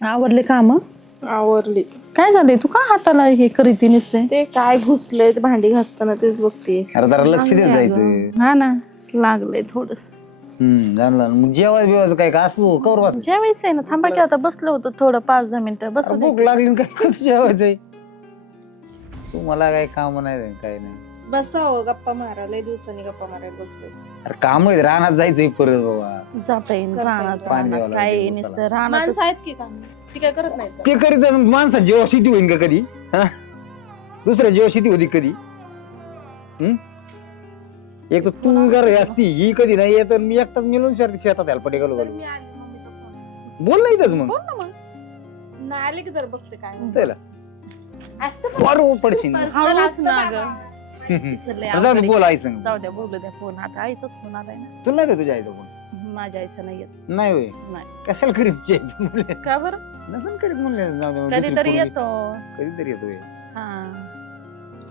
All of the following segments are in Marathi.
आवरले काम? आवरली. काय झालंय? तू का हाताला हे करीती नसते? ते काय घुसलंय ते भांडी घासताना तेच बघते. अरे जरा लक्ष देत जायचं. हा ना, लागलंय थोडस. जाणलं मग जेवाय बिवायचं काय का असू कवर बस. जेवायचं आहे ना, थांबा की आता बसलो होतो थोडं 5-10 मिनिटं बसू दे. भूक लागली काय कसं जेवायचंय? तुम्हाला काय काम नाही काय नाही. बसावं गप्पा मारायला, दिवसांनी गप्पा मारायला बसलोय. अरे काम आहे रानात जायचंय परत बाबा. जाता येईल रानात, पाणी द्यावं रानात काय लागेल नुसतं दिवसाला. रानात. माणसं आहेत की काम ती काय करत नाही ते करीत माणसात जेव्हा शेती होईल का कधी? हा? दुसऱ्या जेव्हा शेती होती कधी? एक तर तू घर असती ही कधी नाही येत मी एकटाच मिळून शेतात हेल्पटे घालू घालू बोल नाही मग बोल ना मग. नाही आले की जर बघते काय त्याला असतं पण. बरोबर पडशील हळूच असतं ना बाबा. गं. चल, लय जाऊ दे, अवघड बोल आहे. आई संग जाऊ द्या, बोलू द्या. फोन आता आईचाच फोन आलाय ना. तुला नाही का तुझ्या आईचा फोन? माझ्या आईचा नाही येत. नाही होय नाही. कशाला करीत का बरं? नसन करीत म्हणले जाऊ दे, मग कधीतरी दुसरी पोरगी. येतो. कधीतरी येतोय हा,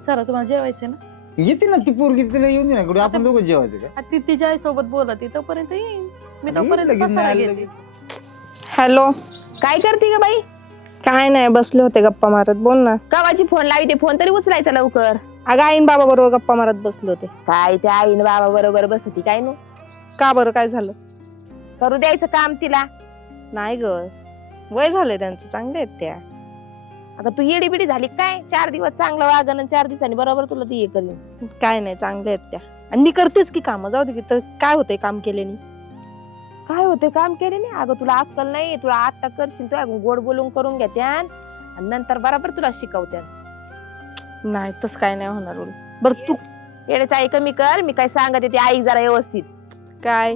चला तुम्हाला जेवायचंय ना. येते ना ती पोरगी तिला येऊन दे ना कुठे आपण दोघं जेवायचं का आता ती तिच्या आईसोबत बोलत तोपर्यंत येईन मी. आता तोपर्यंत लगेच बसायला नाही आलं घेते. हॅलो. काय करते ग बाई? काय नाही बसले होते गप्पा मारत. बोल ना. गावाची फोन लावते, फोन तरी उचलायचा लवकर. अगं आईन बाबा बरोबर गप्पा मारत बसले होते. काय त्या आईन बाबा बरोबर बसती काय नु? का बरं काय झालं? करू द्यायचं काम तिला. नाही ग, वय झालंय त्यांचं, चांगले आहेत त्या. अगं तू येडी बिडी झाली काय? 4 दिवस चांगलं वागण आणि 4 दिवसांनी बरोबर तुला ती हे करीन. काय नाही, चांगले आहेत त्या. आणि मी करतेच की काम. जाऊ दे की, तर काय होतंय काम केल्याने? काय होते काम केले नाही? अगं तुला अक्कल नाही. तुला आता करशील तू गोड बोलून करून घेत्यान आणि नंतर बरोबर तुला शिकवत्यान. नाही तसं काय नाही होणार. बरं तू येड्याची आई कमी कर. मी काय सांगते ती आई जरा व्यवस्थित. काय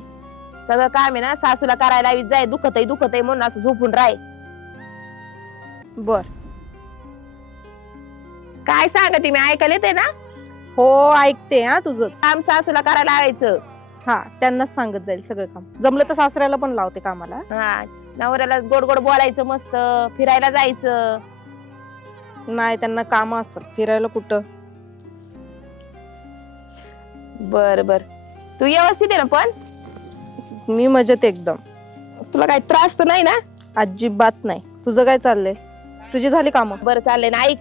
सगळं काम आहे ना सासूला करायला लावीत जाय. दुखतय म्हणून असं झोपून राय. बर काय सांगते मी ऐकायला येते ना? हो ऐकते हा तुझंच. काम सासूला करायला लावायचं. हा त्यांनाच सांगत जाईल सगळं काम. जमलं तर सासऱ्याला पण लावते कामाला. हा, नवऱ्याला गोड गोड बोलायचं, मस्त फिरायला जायचं. नाही त्यांना काम असतात, फिरायला कुठं. बर बर, तू व्यवस्थित आहे ना? पण मी मजेत एकदम. तुला काही त्रास तर नाही ना? अजिबात नाही. तुझं काय चाललंय? तुझी झाली कामं? बरं चाललंय ना. ऐक,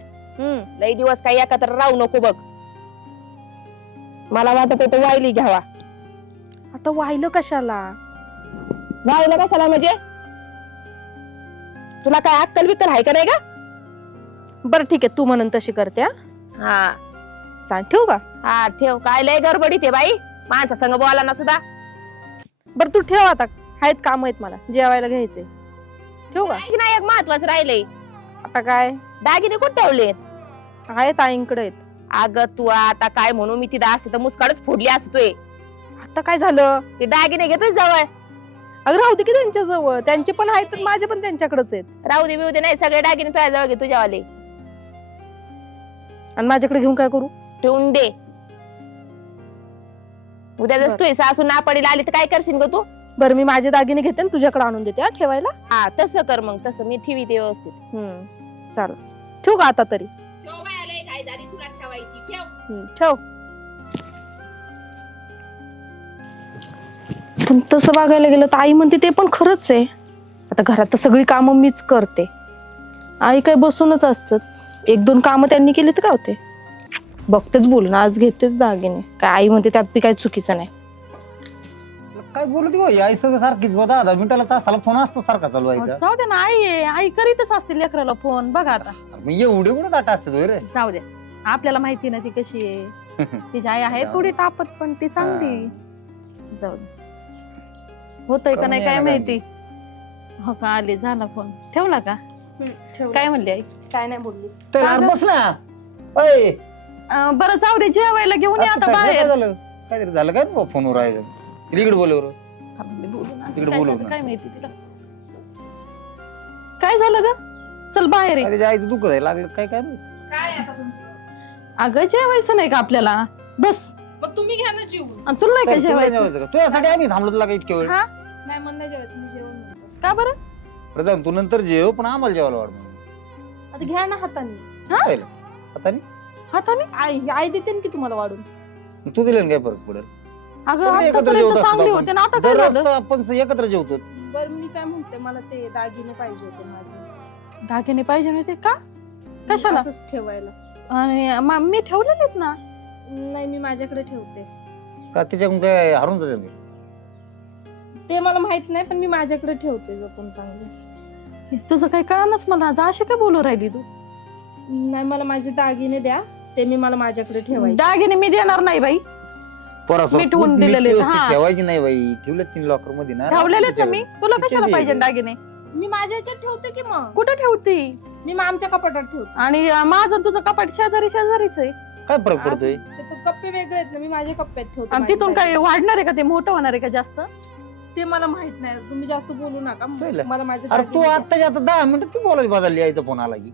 लई दिवस काही एकत्र राहू नको बघ. मला वाटत होतं वायली घ्यावा. आता वाहिलं कशाला? वायला कशाला म्हणजे? तुला काय अक्कल बिक्कल आहे का नाही का? बरं ठीक आहे, तू म्हणून तशी करते. हा हा सांग, ठेवू का? हा ठेव. काय लय गडबडीत आहे बाई, माणसा संग बोला ना सुद्धा. बरं तू ठेव आता. आहेत काम आहेत मला, जेवायला घ्यायचंय. ठेवू का? ऐक ना, एक महत्वाचं राहिलंय. आता काय? दागिने कुठे ठेवले? आहेत आईंकडे आहेत. अगं तू आता काय म्हणू, मी तिथं असते तर मुस्काडच फोडली असतोय. आता काय झालं? ते दागिने घेतोय जवळ. अगं राहू दे की त्यांच्या जवळ. त्यांचे पण आहेत, माझे पण त्यांच्याकडेच आहेत. राहू दे बिऊ दे, नाही सगळे दागिने तुझ्या जवळ घे, तुझ्यावाले आणि माझ्याकडे घेऊन काय करू? ठेवून दे. उद्या जर बरं. तू सासू नापडीला आली तर काय करशील ग तू? बरं मी माझे दागिने घेते आणि तुझ्याकडे आणून देते हा ठेवायला. हा तसं कर मग. तसं मी ठेवी ते व्यवस्थित. चालेल, ठेवू का आता तरी? ठेव. पण तसं बघायला गेलं तर आई म्हणते ते पण खरंच आहे. आता घरात तर सगळी कामं मीच करते. आई काय बसूनच असतात. 1-2 कामं त्यांनी केली तर काय होते. बघतेच बोलून, आज घेतेच दागिने. काय आई म्हणते त्यात बी काही चुकीचं नाही. काय बोलत हो आई सगळं सारखीच 10 मिनिटाला तासाला फोन असतो सारखा चालवायचा. जाऊ दे ना, आई आहे. आई करीतच असते लेकराला फोन. बघा आता, मग एवढे कुठे दाटा असतात होय रे? जाऊ द्या. आपल्याला माहिती ना ती कशी आहे. तिची आई आहे थोडी तापत, पण ती चांगली. जाऊ दे, होतय का नाही काय माहिती. हो का, आले. झाला फोन. ठेवला का? काय म्हणली आई? काय नाही बोलली. तर यार बस ना. अय, बरं जाऊ दे, जेवायला घेऊन ये आता काय बाहेर. झालं? काहीतरी झालं काय रे फोनवर आहे? इकडे बोलवर. थांब, बोलू ना. तिकडे काय बोलू झालं ना. काय माहिती तिला. काय झालं ग? चल बाहेर ये. त्याच्या आईचं दुःख आहे लागलं काय काय माहित. अगं जेवायचं नाही का आपल्याला? बस. मग तुम्ही घ्या ना जेवून. आणि तुला नाही तर का तुला जेवायचं? जेवायचं का? तुझ्यासाठी आम्ही थांबलो तुला का इतक्या वेळ? हा, नाही मला नाही जेवायचं, मी जेवण म्हणतो. का बरं? प्रधान तू नंतर जेव पण आम्हाला जेवायला वाढ म्हणून. आता घ्या ना हाताने. पाहिलं? आता नाही? हाताने? आई देते ना की तुम्हाला वाढून. तू दिलं काय फरक पडेल? अगं सगळे एकत्र आतापर्यंत जेवत असतो चांगली आपण. होते ना, आता काय दररोज झालं? तर आपण एकत्र जेवतो. बरं मी काय म्हणते, मला ते दागिने पाहिजे होते माझे. दागिने पाहिजे नव्हते का? कशाला? असंच ठेवायला. आणि मी ठेवलेले आहेत ना. नाही, मी माझ्याकडे ठेवते. का त्याच्याकडून काय हरून जाते? ते मला माहित नाही, पण मी माझ्याकडे ठेवते जपून चांगलं. तुझं काही कळालंच मला आज, अशी काय बोलू राहिली तू? नाही, मला माझे दागिने द्या, ते मी मला माझ्याकडे ठेवायचे. दागिने मी देणार नाही बाई. पोरासोबत मी ठेवून नीट दिलेले, व्यवस्थित हा. ठेवायची नाही बाई. ठेवले 3 लॉकर मध्ये ना. ठेवलेलेच ना मी. तुला तिच्या कशाला पाहिजे घरी. दागिने? मी माझ्या ह्याच्यात ठेवते की मग. कुठे ठेवती? मी मग आमच्या कपाटात ठेवते. आणि माझं तुझं कपाट शेजारीच आहे. काय फरक पडतोय? ते कप्पे वेगळे आहेत ना, मी माझ्या कप्प्यात ठेवते. आणि माझे तिथून दागिने. काय वाढणार आहे का? ते मोठं होणार आहे का जास्त? ते मला माहित नाही, तुम्ही जास्त बोलू नका. ठेवलं. मला माझे अरे तू दागिने द्या. आत्ताच्या आता 10 मिनिटं तू बोलायची बदलली, यायचा फोन आला की.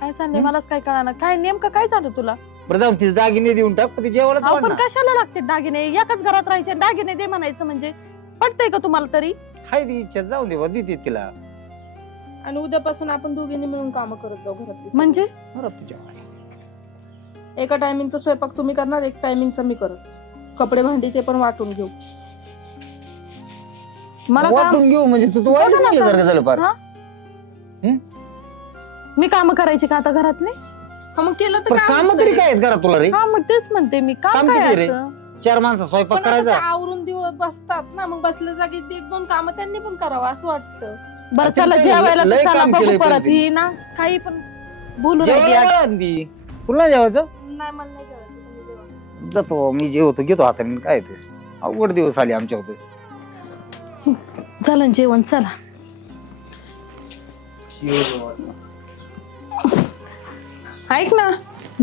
काय चाललंय मलाच काय कळणार. काय नेमकं काय झालं तुला? बरं जाऊन तिथे दागिने देऊन टाक, पण ती जेवायला आपण वाढणार. कशाला लागते दागिने? एकाच घरात राहायचे दागिने दे म्हणायचं म्हणजे पटतंय का तुम्हाला तरी? हाय ती इच्छा, जाऊन दे बा, देते तिला. आणि उद्यापासून आपण दोघींनी मिळून काम करत जाऊ घरातली. म्हणजे बरं तिच्या एका टायमिंगचा स्वयंपाक तुम्ही करणार, एक टायमिंगचा मी करत. कपडे भांडी ते पण वाटून घेऊ. मला काम वाटून घेऊ म्हणजे तू वाईट बघा ना झालं आता. सारखं झालं फार. हा? मी काम करायची का आता घरातले? हा, मग केलं तर पण काय काम होत तरी नाही. काय आहेत घरात तुला रे? हा मग तेच म्हणते मी. काम काम काय किती रे? असं? 4 माणसं स्वयंपाक पण आता ते करायचा. आवरून दिवस बसतात ना, मग बसल्या जागी 1-2 काम त्यांनी पण करावं असं वाटतं. बरं आता चला ते जेवायला लय तर चला काम बघू केलंय परत. पहिले. ही ना काही पण बोलू राहिली जेवायला आज. वाढ ती. तुला जेवायचं? नाही, मला नाही जेवायचं, तुम्ही जेवा. जातो मी जेवतो, घेतो हाताने. काय ते अवघड दिवस आले आमच्या होते. चला जेवण चला. ऐक ना,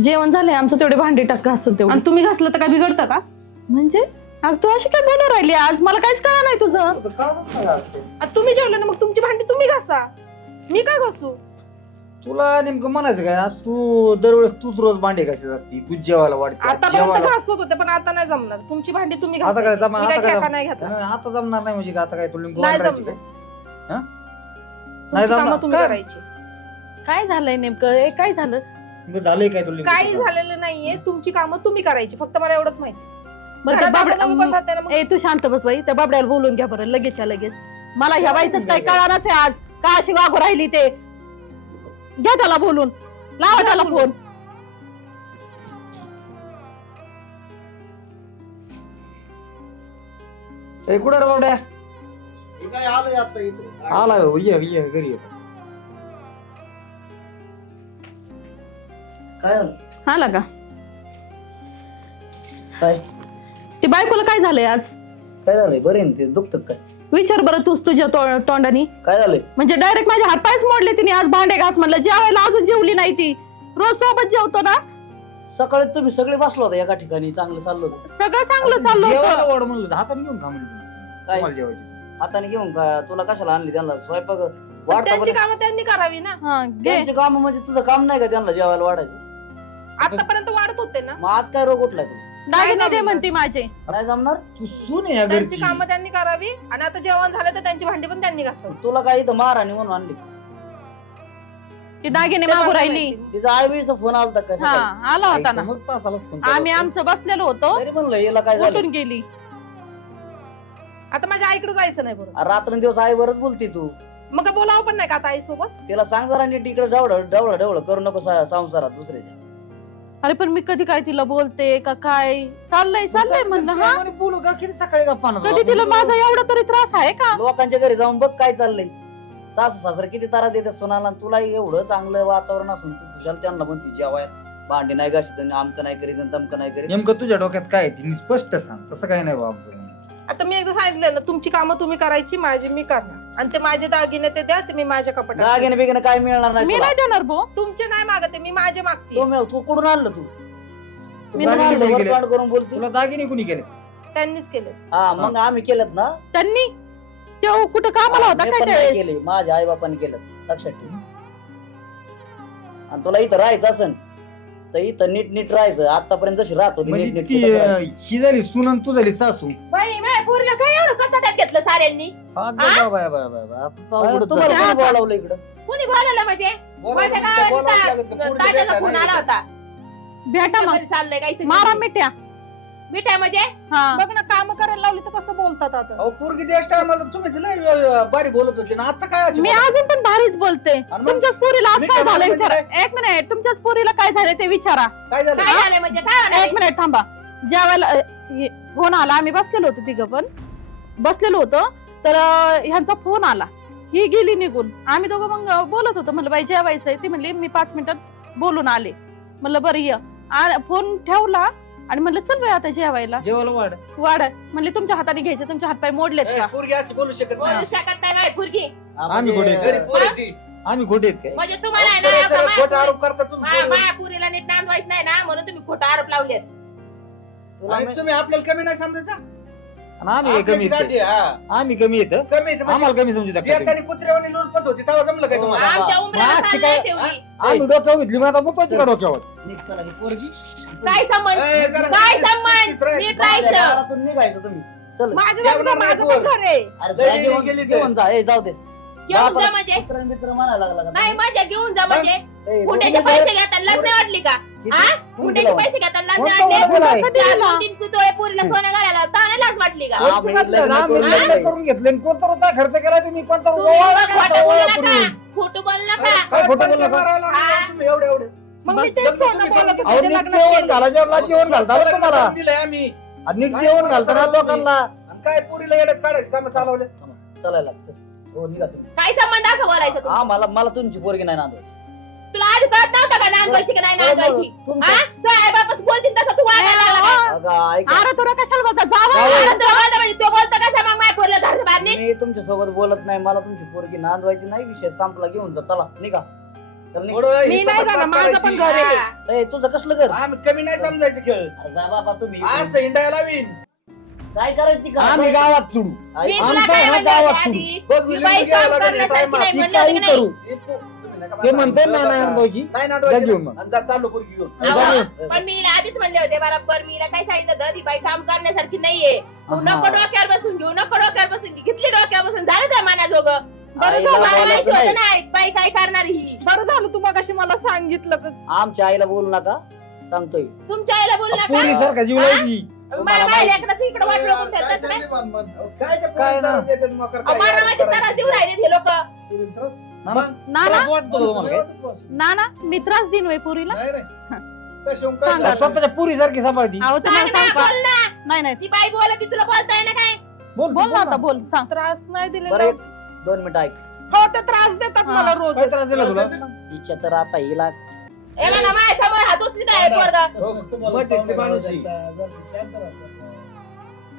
जेवण झालंय आमचं, तेवढे भांडी टाक घासून तेवढे. आणि तुम्ही घासलं तर काय बिघडतं का? म्हणजे अगं तू अशी काय बोलू राहिली आज? मला काहीच कळलं नाही तुझं. आता तुम्ही जेवले ना, मग तुमची भांडी तुम्ही घासा, मी काय घासू? तुला नेमकं म्हणायचं काय? आज तू दरवेळेस तूच रोज भांडे घासत असती, तूच जेवायला वाढते. आतापर्यंत घासत होते, पण आता नाही जमणार. तुमची भांडी तुम्ही आता काय घासायची. जमणार? मी काय आता काय ठेका नाही घेतला. आता जमणार नाही म्हणजे का? आता काय तुला नेमकं नाही वाढायची जमणार. काय? हा? तुमची नाही कामं जमणार. तुम्ही काय? करायची. काय झालंय नेमकं? हे काय झालं? नेमकं झालंय काय तुला नेमकं? काही झालेलं नाहीये, तुमची कामं तुम्ही करायची, फक्त मला एवढंच माहिती. बरं त्या घरात आपण दोघी पण बाबड्या राहते ना मग. ए तू शांत बस बाई. त्या बाबड्याला बोलून घ्या बरं लगेचच्या लगेच. मला ह्या बाईचंच काही कळालंच आहे आज, का अशी वागू राहिली ते. घ्या त्याला बोलून, लावा त्याला फोन. ए, कुठं रे बावड्या? आला हो, ये घरी ये. आला का? काय ती बायकोला काय झालंय आज? काय झालंय? बरे ना ते? दुखत काय? विचार बरं तूच तुझ्या तोंडानी. काय झालंय? म्हणजे डायरेक्ट माझे हातपायच मोडले तिने आज. भांडे घास म्हणलं, जेवायला अजून जेवली नाही ती. रोज सोबत जेवतो ना. सकाळी तुम्ही सगळे बसलो होता एका ठिकाणी, चांगलं चाललं होतं. सगळं चांगलं चाललं जेवायला होतं. वाढ म्हणलं, हाताने घेऊन खा म्हणलं. काय तुम्हाला जेवायची. हाताने घेऊन का? तुला कशाला आणली त्यांना स्वयंपाक पण वाढता? त्यांची कामं त्यांनी करावी ना. हा, घे. त्यांचे काम म्हणजे तुझं काम नाही का त्यांना जेवायला वाढायचं? आतापर्यंत वाढत होते ना. मग आज काय रोग उठलाय तुला? दागिने दे जमणार. म्हणती माझे. नाही जमणार? तू सून आहे या त्यांची घरची. कामं त्यांनी करावी, आणि आता जेवण झालं तर त्यांची भांडी पण त्यांनी घासावी. तुला काय इथं महाराणी म्हणून आणली? ती दागिने ते मागू मला राहिली. माहिती. तिचा आईचा फोन आलता का हा, सकाळी? आला होता ना. समजतं असाला फोन केला आम्ही होता. आमचं बसलेलो होतो, तरी म्हणलं याला काय झालं? उठून गेली. आता माझ्या आईकडे जायचं नाही बरोबर. रात्रंदिवस आईवरच बोलती तू. मग काय बोलावं पण नाही का आता आई सोबत? तिला सांग जरा नीट इकडे ढवळ करू नको संसारात दुसऱ्याच्या. अरे पण मी कधी काय तिला बोलते का काय? चाललंय म्हणलं. हा, प्रेमाने बोलू का? किती सकाळी गप्पा ना कधी तिला माझा एवढा तरी त्रास आहे का? लोकांच्या घरी जाऊन बघ काय चाललंय. सासू सासरे किती त्रास देतात सोनाला. तुला एवढं चांगलं वातावरण असून तू खुशाल त्यांना म्हणते जेवाय भांडी नाही घासत, आमकं नाही करीत आणि तमकं नाही करीत. नेमकं तुझ्या डोक्यात काय आहे? ती स्पष्ट सांग. तसं काही नाही बाबा आमचं. आता मी एकदा सांगितलं ना, तुमची कामं तुम्ही करायची, माझी मी करणार. आणि ते माझे दागिने ते द्या, ते मी माझ्या कपाटात दागिने बिगिने काय मिळणार नाही मी तुला. नाही देणार भो. तुमचे नाही मागते, मी माझे मागते. तू कुठून आणलं तू? मी तू दागिने आणलं, कोणी वर केले? तोंड करून बोलतो. तुला दागिने कुणी केले? त्यांनीच केले. हा मग आम्ही केलं ना. त्यांनी तो कुठं कामाला होता मी काय पण नाही त्यावेळेस? केले, माझ्या आई बापाने केलं. लक्षात ठेव. आणि तुला इथं राहायचं असेल तर इथं नीट राहायचं. आतापर्यंत जशी राहत होती म्हणजे नीट ती ही झाली सून आणि तू झाली सासू. बाई माझ्या पोरीला काय एवढं कचाट्यात घेतलं साऱ्यांनी? तुम्हाला कोणी बोलावलं इकडं? कोणी बोलायला म्हणजे? माझ्या गावात तात्याचा फोन आला होता. भेटा मग, घरी चाललंय काहीतरी. मारा मिठ्या. मिठाई म्हणजे हा बघ ना काम करायला लावली तर कसं बोलतात आता अहो पोरगी द्याच टायमाला तुम्ही तिला बारी बोलत होते ना आता काय अशी मी बोलत? अजून पण भारीच बोलते. आणि मग तुमच्याच पोरीला आज मी काय काय झालं म्हणते विचारा. एक मिनिट, तुमच्याच पोरीला काय झालं ते विचारा. काय झालं काय झालं म्हणजे काय एक होणार? मिनिट थांबा. जेवायला फोन आला, आम्ही बसलेलो होतो तिघं पण बसलेलो होतो, तर ह्यांचा फोन आला, ही गेली निघून. आम्ही दोघं मग बोलत होतो, म्हणलं बाई जेवायचंय. ती म्हणली मी 5 मिनिटात बोलून आले. म्हणलं बरं ये. फोन ठेवला आणि म्हणलं चल बाई आता जेवायला. जेवायला वाढ वाढ म्हणली तुमच्या हाताने घ्यायचे, तुमचे हातपाय मोडलेत का? पोरगी अशी बोलू शकत बोलू नाही शकत नाही बाई पोरगी. आम्ही खोटे म्हणजे, घरी पोर आहे ती. आम्ही खोटे आहेत काय म्हणजे तुम्हाला आहे सरळ- सरळ खोटा ना आरोप करता तुम्ही माझ्या पुरीला नीट नांदवायचं नाही ना, म्हणून तुम्ही खोटा आरोप लावलेत. तुला आणि मी- तुम्ही आपल्याला कमी नाही समजायचा आणि आम्ही काय कमी आपल्याची येतं? गाठी आहे, हा. आम्ही कमी येतं कमी आहे, म्हणजे आम्हाला कमी समजू द्या का तुम्ही? देतानी कुत्र्यावानी लुटपत होती तेव्हा जमलं काय तुम्हाला हा. आमच्या उमराला मागची चाल काय- नाही ठेवली. आम्ही डोक्यावर घेतली मग आता बुकवायची का डोक्यावर निघ चला ही पोरगी काय संबंध? ए, जरा काय शिस्तीत संबंध? राहा. नीट बाहेर राहायचं. दारातून निघायचं तुम्ही चल माझं जेवणार लग्न, नाही माझं पोर. पण घर आहे. अरे लय जा घेऊन गेली घेऊन जा ए जाऊ दे घेऊन जा म्हणजे मित्र मित्र म्हणायला लागला नाही मजा घेऊन जा म्हणजे ए, हुंड्याचे दोघी पैसे मिळून- घेताना लाज नाही वाटली का? किती- हा? किती हुंड्याचे दिला? पैसे घेताना लाज कोणता नाही हुंडा वाटली? दिलाय? चार दोन तीन तोळे पोरीला सोनं घालायला ताना लाज वाटली का? हा, कोणतं मी घातलं लग्न ना? आम्ही करून लग्न घेतलंय. करून घेतले कोणता रुपया खर्च केला तुम्ही कोणता तुम्ही रुपया खोटं केला बोलू ओळख नका. करून? खोटं बोलू नका. काय खोटं बोलू पंचा नका? मारायला लागले तुम्ही एवढे एवढे मग मी तेच सोनं बोलत होते, अहो, जे नीट लग्न जेवण केलं. घाला जेवणाला जेवण घालता आलं तुम्हाला दिलंय आम्ही आणि नीट जेवण घालताना लोकांना आणि काय पोरीला येड्यात काढायचं काम चालवले चलायला लागतं हो निघा तुम्ही काय संबंध असं बोलायचं तू? हा मला तुमची पोरगी नाही नांदवायची तुला आधी कळत नव्हतं का नांदवायची की नाही नांदवायची? हा? तू आई बापच बोलतील तसं तू वागायला लागला का? अगं ऐका अरे तुला कशाला बोलता? जावं. अरे तुला बोलतं म्हणजे तो बोलतं कसं मग माझ्या पोरीला धरलं बाहेर निघ. मी तुमच्या सोबत बोलत नाही मला तुमची पोरगी नांदवायची नाही विषय संपला घेऊन जा चला निघा चल निघ. मी नाही जाणार, माझं पण घर आहे. हा. ए तुझं कसलं घर आम्ही कमी नाही समजायचं खेळ अरे जा बाबा तुम्ही आज हिंडायला लावीन काय करायची का आम्ही गावात सोडू मी ऐक, तुला आमचं काय ह्या म्हणलं गावात होतं आधी? बघ, मी मी बाई लिहून काम घ्यायला लागले, करण्यासारखी टाइम नाही ती म्हणलं काही होतं की करू नाही? ते म्हणते ना नाही आणवायची नाही जा नांदवायची घेऊन मग. आणि जा चालू पोरगी घेऊन अहो, पण मी हिला आधीच म्हणले होते बरोबर मी हिला काय सांगितलं होतं, ती बाई काम करण्यासारखी नाहीये तू हा. नको डोक्यावर बसून घेऊ नको डोक्यावर बसून घेऊ घेतली डोक्यावर बसून झालं का मानाजोगं बरं आईला झालं, मला बोलायचं माहिती होतं नाही. ना बाई काय करणार ही बरं झालं तू मगाशी मला सांगितलं का आमच्या आईला बोलू नका सांगतोय तुमच्या आईला बोलू नका पोरी सारखा जीव लावती माझ्या लेकराचं इकडे वाट बघून ठेवतात नाही काय ना? मारामारी त्रास देऊ राहिले हे लोक ना ना वाटतो तुम्हाला काय? ना ना मी त्रास देईन वय पुरीला. सांगा. स्वतःच्या पुरी सारखी सांभाळती अहो तुम्हाला सांग का? बोल ना नाही नाही ती बाई बोल की तुला बोलता येईना काय बोल ना आता बोल सांग. त्रास नाही बरं दिलेला एक 2 मिनिटं ऐक हो ते त्रास देतात हा. मला रोज काय त्रास दिला तुला हिच्या तर आता हिला ए बघा माझ्या समोर हात उचलीत आहे पोरगा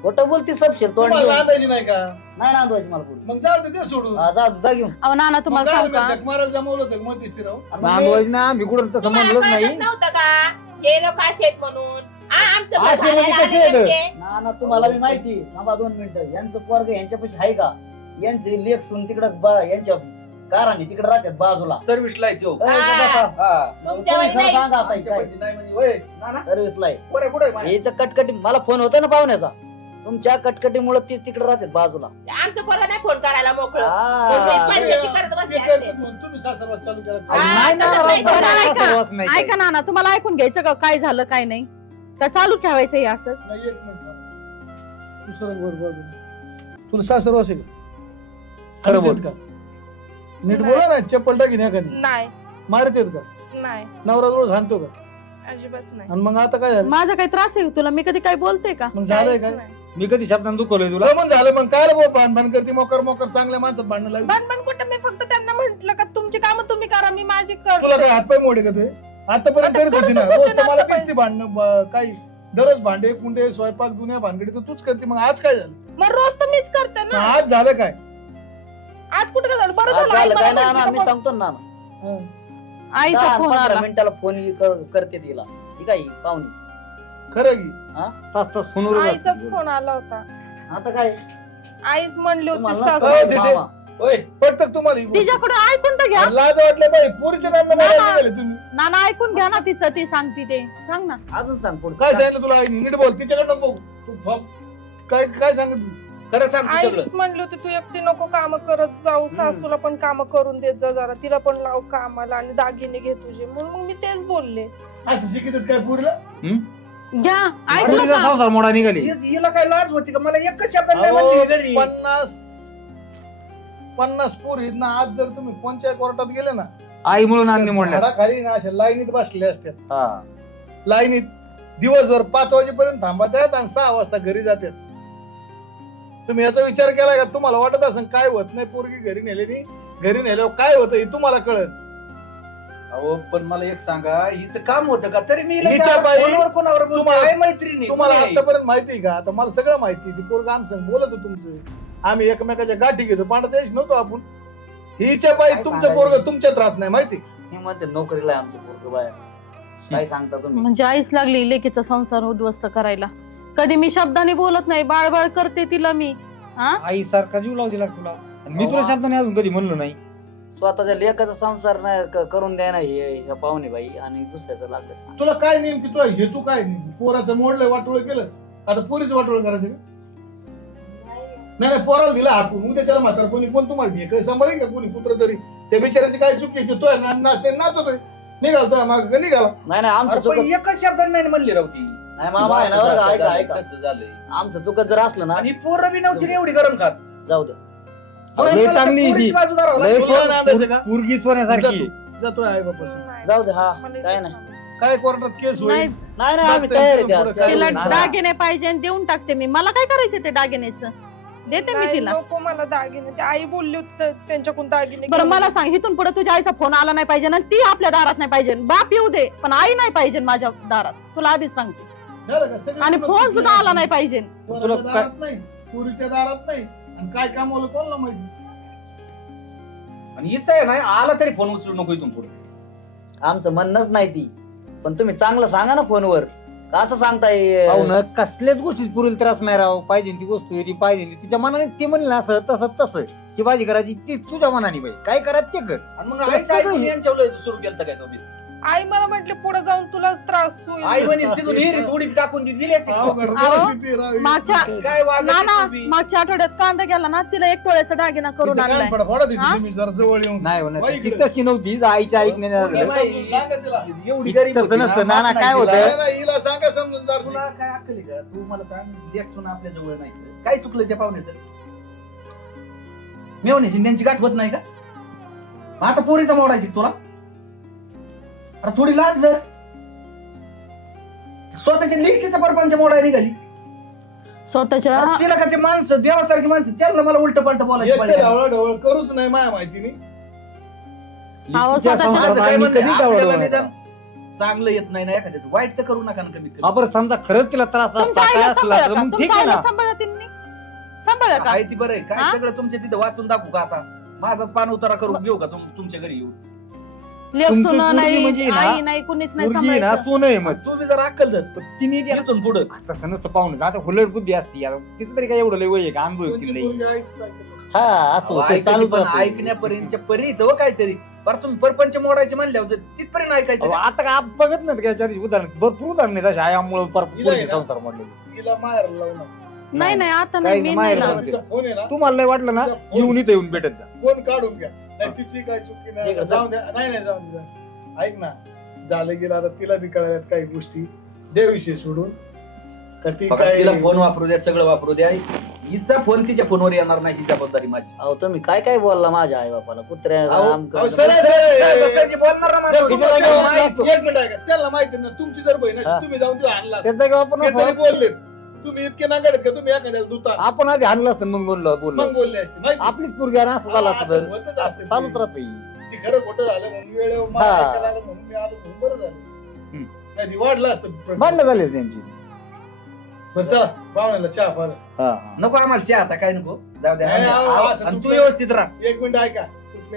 खोटं बोलती सबशेर तोंड घेऊन. नाही का नाही नांदवायची मला पोरगी. मग जाऊ दे सोडून हा, जा घेऊन अहो नाना तुम्हाला सांग का? मारायला जमवलं होतं मग दिसते राव आणि मग मी- नांदवायची ना आम्ही कुठं तसं तुम्हाला म्हणलोच कळतच नाही नव्हतं का हे लोक असे आहेत म्हणून आमचं घर असे म्हणजे झालेलं कसे आहे आहेत? त्यांचे. ना तुम्हाला मी माहिती थांबा 2 मिनिटं यांचं पोरग यांच्यापाशी आहे का यांचे लेख सून तिकडं यांच्या काराने तिकडे राहतात बाजूला सर्व्हिसला आहे त्यो. ए, इथं बसा. तुमच्या तुम्ही वय खरं नाही. सांगा आता आमच्या काय पैसे नाही म्हणजे होय. ना ना सर्व्हिसला आहे कुठे कुठे आहे माझ्या? याच्या कटकटी मला फोन होता ना पाहुण्याचा तुमच्या कटकटीमुळे ते तिकडे राहतात बाजूला आमचं पोरगा नाही फोन करायला मोकळं हा. पंचायती करत बसले असते. तुम्ही सासरवाद चालू करा हा, नाही ना, तसं नाही राव, करायचं. तसं सहवास नाही ऐका नाना तुम्हाला ऐकून घ्यायचं का काय झालं काय नाही का चालू ठेवायचं हे असंच. नाही, एक मिनिट थांब. तू सरक वर बोल. तुला सासरवास आहे का खरं बोल. हाणतात का नीट बोला ना चप्पल टाकीन एखादी नाही मारत येत का नाही नवरा रोज हाणतो का अजिबात नाही आणि मग आता काय झालं माझा काही त्रास आहे का तुला? मी कधी काय बोलते का? मग झालंय काहीच काय नाही. मी कधी शब्दांत दुखवलंय तुला मग झालं मग काय भांडण करते मोकर चांगल्या माणसात भांडण लागली पण कुठं मी फक्त त्यांना म्हंटल का तुमची कामं तुम्ही करा मी माझी तुला करतो काय हातपाय मोडे का ते आतापर्यंत आता करत होती ना करतच होते रोज तर ना मला आतापर्यंत. दिसते भांडणं काही दररोज भांडे कुंडे स्वयंपाक दुनिया भानगडी तर तूच करते मग आज काय झालं मग रोज तर मीच करते मग ना आज झालं काय आज कुठं काय झालं बरं आज झालं आई झालं काय मला ना म्हटली मी का सांगतो ना हं. आईचा फोन 15 आला. मिनिटाला फोन करते तिला ही काय पाहुणी खरं की तास तास फोनवर आईचाच फोन आला होता आता काय आईच म्हणली होती तुम्हाला सासू नसतं. मामा. होय. पटत तुम्हाला ही गोष्ट? तिच्याकडून ऐकून तर घ्या अरे लाज वाटले बाई पुरीच्या नामनं मारायला निघाले तुम्ही नाना ऐकून घ्या ना तिचं ती सांगते ते सांग ना. अजून सांग पुढचं. काय सांगितलं तुला आईने? नीट बोल तिच्याकडे नको बघू. तू काय काय सांगत तू खरं सांग तू सगळं आईच म्हणली होती तू एकटी नको काम करत जाऊ सासूला पण काम करून देत जा जरा तिला पण लाव कामाला आणि दागिने घे तुझे म्हणून मग मी तेच बोलले असं शिकित काय पुरीला घ्या ऐकलं पोरीचा का? संसार मोडा निघाली. हिला काय लाज होती का? मला एकच शब्द नाही अहो, म्हणली घरी. 50 पोरी ना. आज जर तुम्ही कोणत्या कोर्टात गेले ना, आई म्हणून अन्य मोडल्या. झाडाखाली ना अशा लाईनीत बसले असतात. हा. लाईनीत दिवसभर 5 वाजेपर्यंत थांबतात आणि 6 वाजता घरी जातात. तुम्ही याचा विचार केला का? तुम्हाला वाटत असेल काय होत नाही, पोरगी घरी नेलेली, घरी नेल्यावर काय होतं हे तुम्हाला कळत. अहो पण मला एक सांगा, हिचं काम होतं का? तरी मी हिला हिच्या त्या बाई- फोनवर कोणावर बोलतो? तुम्हाला- आहे मैत्रिणी तुम्हाला कोणी आहे? आतापर्यंत माहिती आहे का? आता मला सगळं माहिती आहे. ती पोरग आमचं बोलत होतं तुमचं, आम्ही एकमेकाच्या गाठी घेतो, पांढरा द्यायच नव्हतो आपण. हिच्या बाई काय तुमचं सांगायचं? पोरग तुमच्यात राहत नाही माहिती. मी म्हणते नोकरीला आहे आमचं पोरगं बाहेर. काय सांगता तुम्ही? म्हणजे आईच लागली लेकीचा संसार उद्ध्वस्त करायला. कधी मी शब्दाने बोलत नाही, बाळबाळ करते तिला मी. हा आई सारखा जीव लावू दिला तुला. आणि मी तुला शब्दाने अजून कधी म्हणलो नाही. स्वतःच्या लेकाचा संसार नाही करून द्या ना ह्या पाहुणे बाई, आणि दुसऱ्याचं लागलं सांग. तुला काय नेमकी तुला हेतू काय नेमकी? पोराचं मोडलंय, वाटोळ केलं, आता पोरीचं वाटोळ करायचं का? नाही नाही, पोराला दिला हाकून, उद्या त्याला म्हातार कोणी कोण तुम्हाला ढेकळे सांभाळेल का? कोणी पुत्र तरी त्या बिचाराची काय चुकी? तो नाचते नाचतोय, निघालतोय माग निघाला. नाही नाही, आमचं अरे पण चुकत एकच शब्दाने नाही म्हणली रावती. नाही मामा आहे ना, बरं का, ऐका ऐका. कसं झालंय? आमचं चुकत जर असलं ना, आणि पोरं बी नव्हती रे एवढी गरम खात. जाऊ दे. लय चांगली आहे ती. पोरीची बाजू धरावं लय लागतं. तुला नांदायचं का? पोरगी सोन्यासारखी. जातोय आई बापास. जाऊ दे. हा काय नाही. काय कोर्टात केस नाही होईल? नाही नाही, आम्ही तयार आहे त्या. पुढं काय तिला होईल? ना. दागिने पाहिजे आणि देऊन टाकते मी. मला काय करायचं ते दागिन्याचं? देते मी नाही, तिला. नको मला दागिने. ते आई बोलली होती तर त्यांच्याकडून दागिने बरं घेऊन मला सांग, इथून पुढे तुझ्या आईचा फोन आला नाही पाहिजे आणि ती आपल्या दारात नाही पाहिजे. बाप येऊ दे पण आई नाही पाहिजे माझ्या दारात, तुला आधीच सांगते. झालं का? सगळं आणि तुला फोन सुद्धा आला नाही पाहिजे. पोराच्या तुला काय- दारात नाही, पोरीच्या दारात नाही, आणि काय कामावलं कोणाला माहिती. आणि हिचं आहे ना, आला तरी फोन उचलू नको इथून पुढे. आमचं म्हणणंच नाही ती, पण तुम्ही चांगलं सांगा ना फोनवर. का असं सांगताय? पाहुणं कसल्याच गोष्टी पुरेल त्रास नाही राव. पाहिजे ती वस्तू आहे, ती पाहिजे ती. तिच्या मनाने ते म्हणलं असं तसं तसं ती भाजी करायची ती तुझ्या मनाने बाई. काय करायचं ते कर. आणि मग तुला आईचं सगळं ऐकून हे- यांच्यावर सुरू केलं काय तुम्ही? आई मला म्हटले पुढे जाऊन तुला त्रास होईल. आई म्हणे तिथून हिरी थोडी टाकून दिली असती. अवघड अहो, परिस्थिती राव ही. मागच्या काय वागत ना आहे तुम्ही? मागच्या आठवड्यात कांदा गेला ना, तिला 1 तोळ्याचा दागिना करून तिचं आणलाय. कान फडफडत होती, हा? तुम्ही जरा जवळ येऊन. नाही म्हणत बाई ती इकडे. तशी नव्हती आईच्या ऐकण्याने पोरगी झालं. समजून सांगा तिला. एवढी तसं गरीब होती ना, नसतं. नाना, माफ काय नाही होतं? दिला. नाही, नाही, हिला सांगा समजून जरा. तुला काय अक्कल आहे का? तू मला सांग, लेक सुना आपल्या जवळ नाही. काय चुकलं त्या पाहुण्याचं? मेवण्याची त्यांची गाठ होत नाही का? आता पोरीचा मोडायची का तुला? अरे थोडी लाज धर. स्वतःच्या लेकीचा परपंच मोडायला निघाली. स्वतःच्या अरे तिला का ते माणसं देवासारखी माणसं त्याला मला उलट पलट बोलायची एक पाळी आली. ढवळ ढवळ करूच नाही माझ्या माहितीने. अहो, तिच्या स्वतःच्या- संसारात असं काय आम्ही म्हणते, कधी आपल्याला डावललं निदान नाही. चांगलं येत नाही ना एखाद्याचं, वाईट तर करू नका ना कमीत कमी. हा बरं समजा खरंच तिला त्रास तुमच्या असता काय आईला असला सांभाळा तर का? मग ठीक तुमच्या आहे आईला ना. सांभाळा तिने? सांभाळा का? आहे ती बरं आहे. काय हा? सगळं तुमच्या तिथं वाचून दाखवू का आता? माझाच पान उतारा करून घेऊ का तुमच्या घरी येऊन? लेक तुमची सुना पोरगी नाही, म्हणजे ना, आई नाही, कुणीच नाही पोरगी ना सांभाळायचं. सोनं आहे मग. तुम्ही जर अक्कल धर पण तिने त्या- इथून पुढं तसं नसतं पाहुणं. आता हुलड बुद्धी असती आता. तिचं तरी काय एवढं लय वय आहे का? अनुभव आहे तुमची तिला लय. पोरगी आईचंच ऐकत असते. हा असं होतं ऐकली चालू पण ऐकण्यापर्यंतच्या परी इथं काहीतरी. बरं तुम्ही परपंच मोडायचे म्हणल्यावर तिथपर्यंत ऐकायचं का? आता का आपण बघत नाही का याच्या आधी उदाहरण भरपूर उदाहरण आहेत अशा आयामुळे हिला पोरगी आहे ना? संसार मोडले. तिला माहेर लावू नका. नाही नाही, आता काही नाही, नाही, मी माहेर नाही जाऊ लावत. दे. तिचा फोन आहे ना, तुम्हाला नाही वाटलं ना येऊन इथं येऊन भेटत जा. फोन काढून घ्या. नाही तिची काय चुकी नाही. ठीक आहे, जाऊन द्या. नाही नाही, जाऊन द्या. ऐक ना, झालं गेलं आता तिला बी कळाल्यात काही गोष्टी. दे विषय सोडून. का ती बघा, काय तिला फोन वापरू द्या, सगळं वापरू द्या. हिचा फोन तिच्या फोनवर येणार नाही, ही जबाबदारी माझी. अहो तुम्ही काय काय बोलला माझ्या आई बापाला? कुत्र्या अहो, अहो, सरळ- सरळ- बसायची बोलणार ना जर माझ्या. तुम्हाला हिच्या त्याला- जागेवर एक मिनिट ऐका. त्याला माहिती ना तुमची जर बहीण हा. असेल, तुम्ही जाऊन तिला आणला त्याचा का आपण ते तरी बोलले. तुम्ही इतके नागाडत का? तुम्ही एखाद्याला दुता आपण आधी आणलं असतं मग बोललो मग बोलले असते माहिती? आपलीच पोरगी आहे ना असं झालं असतं असं तर. होतच असं असतं चालूच ते. राहतं. ती खरं खोटं झालं म्हणून वेळेवर मला हा. ऐकायला आलं म्हणून मी आलो म्हणून बरं झालं. हम्म. नाही ती वाढलं असतं. भांडणं झाले त्यांची. बरं चला पाहुण्याला चहा फार. हा. नको आम्हाला चहा आता काय नको. जाऊ द्या. नाही, अहो, आहो, असं आणि तू तुटलं- व्यवस्थित राहा. एक मिनिट ऐका.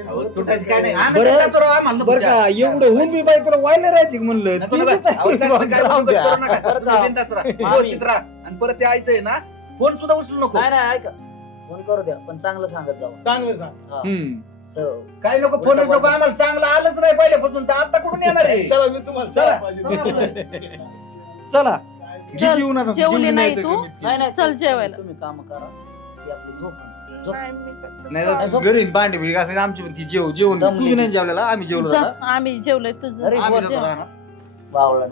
अहो, तुटायची काय नाही. बरं. आम्हाला नको बरं चहा. का एवढं होऊन मी बाई तुला व्हायला राहायची का म्हणलं नको, ती नको. बी काय अहो, काय- काय राहून बंदच द्या. करू नका. तुम्ही बिनधास्त राहा. व्यवस्थित राहा. आणि परत ते आईचं आहे ना, फोन सुद्धा उचलू नको. नाही नाही, ऐका. फोन करू द्या, पण चांगलं सांगत जाऊ. चांगलं सांग. हम्म. काय नको, फोनच नको. आम्हाला चांगलं आलंच नाही पहिल्यापासून, तर आता कुठून येणार आहे? चला मी तुम्हाला चला. चहा पाहिजे. चला घे जेवून आता. जेवली जेवली नाही तर तू? कमीत कमी. नाही नाही, चल जेवायला. तुम्ही काम करा. ती आपली झोप. नाही, मी करते. नाही सॉरी. तर तू घरी भांडी बिडी घासायला आमची पण ती जेवण दमली तू ती. नाही जेवलेला आम्ही जेवलो जा, आता. आम्ही जेवलोय तुझं अरे, आम्ही जेव. जातो राहणार. बावळा